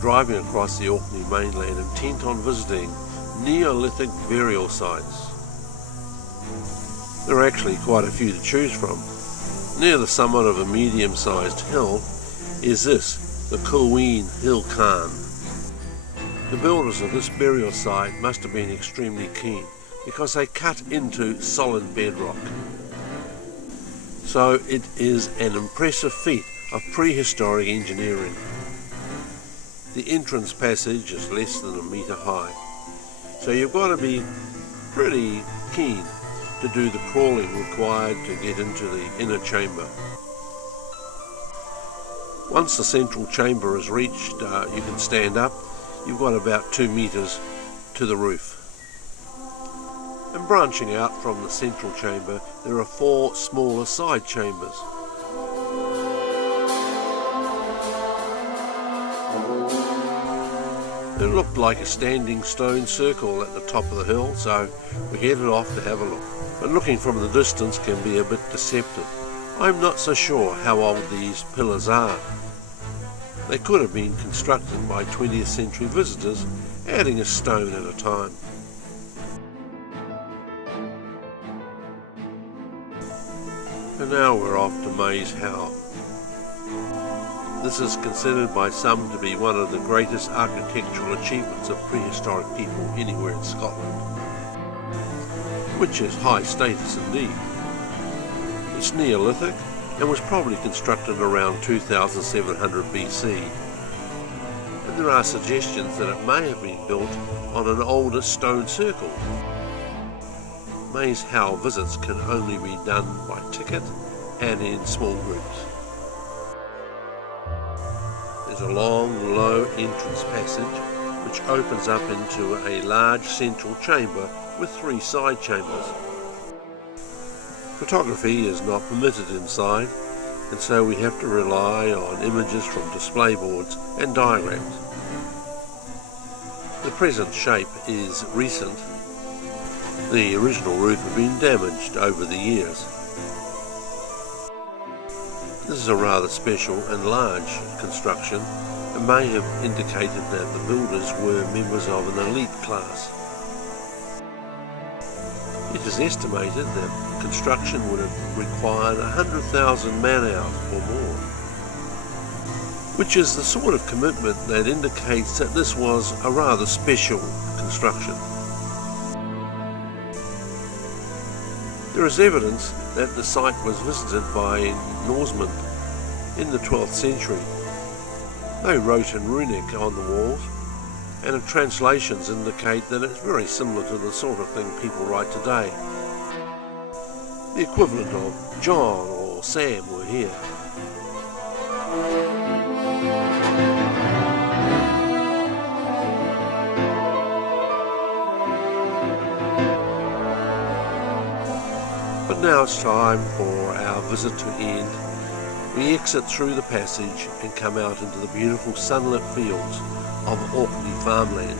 driving across the Orkney mainland intent on visiting Neolithic burial sites. There are actually quite a few to choose from. Near the summit of a medium-sized hill is this, the Queen Hill Cairn. The builders of this burial site must have been extremely keen because they cut into solid bedrock. So it is an impressive feat of prehistoric engineering. The entrance passage is less than a metre high, so you've got to be pretty keen to do the crawling required to get into the inner chamber. Once the central chamber is reached, you can stand up. You've got about 2 metres to the roof. And branching out from the central chamber, there are 4 smaller side chambers. It looked like a standing stone circle at the top of the hill, so we headed off to have a look. But looking from the distance can be a bit deceptive. I'm not so sure how old these pillars are. They could have been constructed by 20th century visitors, adding a stone at a time. And now we're off to Maze Howe. This is considered by some to be one of the greatest architectural achievements of prehistoric people anywhere in Scotland, which is high status indeed. It's Neolithic and was probably constructed around 2700 BC. And there are suggestions that it may have been built on an older stone circle. Maze Howe visits can only be done by ticket and in small groups. There's a long, low entrance passage which opens up into a large central chamber with 3 side chambers. Photography is not permitted inside, and so we have to rely on images from display boards and diagrams. The present shape is recent. The original roof had been damaged over the years. This is a rather special and large construction and may have indicated that the builders were members of an elite class. It is estimated that construction would have required 100,000 man-hours or more, which is the sort of commitment that indicates that this was a rather special construction. There is evidence that the site was visited by Norsemen in the 12th century. They wrote in runic on the walls, and the translations indicate that it's very similar to the sort of thing people write today. The equivalent of John or Sam were here. But now it's time for our visit to end. We exit through the passage and come out into the beautiful sunlit fields of Orkney farmland.